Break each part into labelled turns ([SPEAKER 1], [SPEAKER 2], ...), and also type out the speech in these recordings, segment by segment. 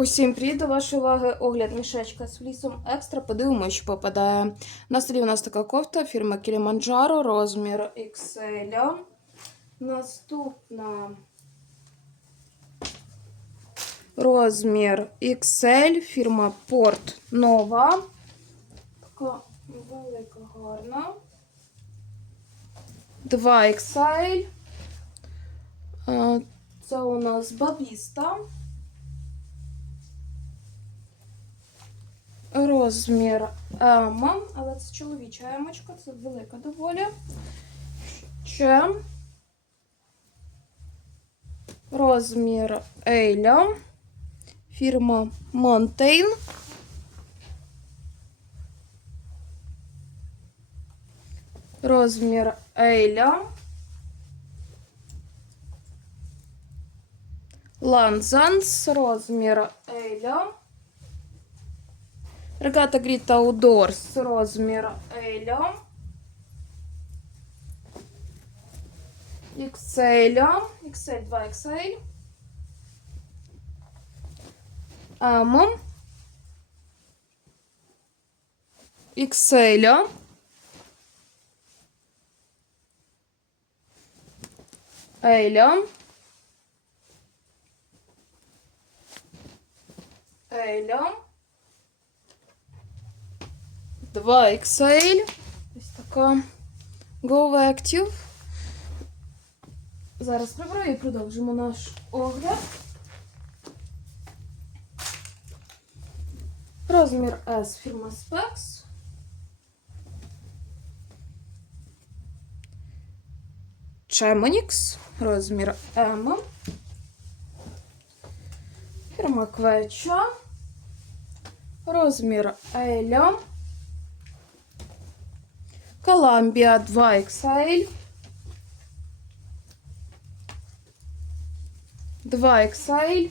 [SPEAKER 1] Усім привіт до вашої уваги. Огляд мішечка з флісом екстра. Подивимося, що попадає. На столі у нас така кофта фірма Kilimanjaro, розмір XL. Наступна розмір XL, фірма Port Nova. Така велика, гарна. 2 XL. Е, Це у нас Бабіста. Розмір М, але це чоловіча емочка, це велика доволі. Ще розмір Ейля. Фірма Montaigne. Розмір Ейля. Ланзанс, розмір Ейля. Регата Гріта Удорс, розмір Ейля. XL, XL 2 XL. М. XL. Еля. Еля. 2 XL. Ось така Go Active. Зараз приберу і продовжимо наш огляд. Розмір S фірма Specs. Chemonix. Розмір M. Фірма Квеча. Розмір L. Columbia 2 XL. 2 XL.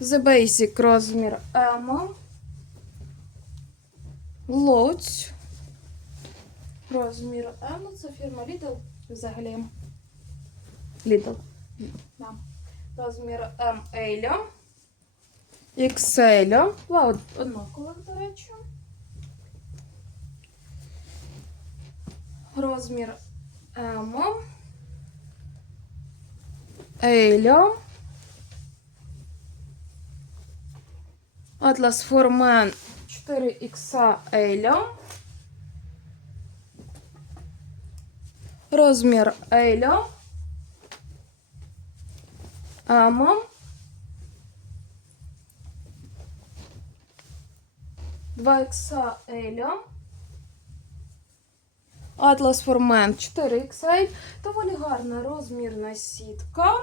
[SPEAKER 1] The Basic розмір M. Лоць. Розмір M. Це фірма Lidl взагалі. Lidl. Да. Розмір M L. XL. Два од- однакових, до речі. Розмір М. L. Atlas Forman 4XL. Розмір L. М. Два ікса Еля. Atlas Forman 4 XL. Доволі гарна розмірна сітка.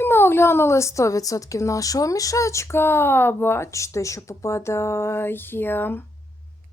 [SPEAKER 1] І ми оглянули 100% нашого мішечка. Бачите, що попадає.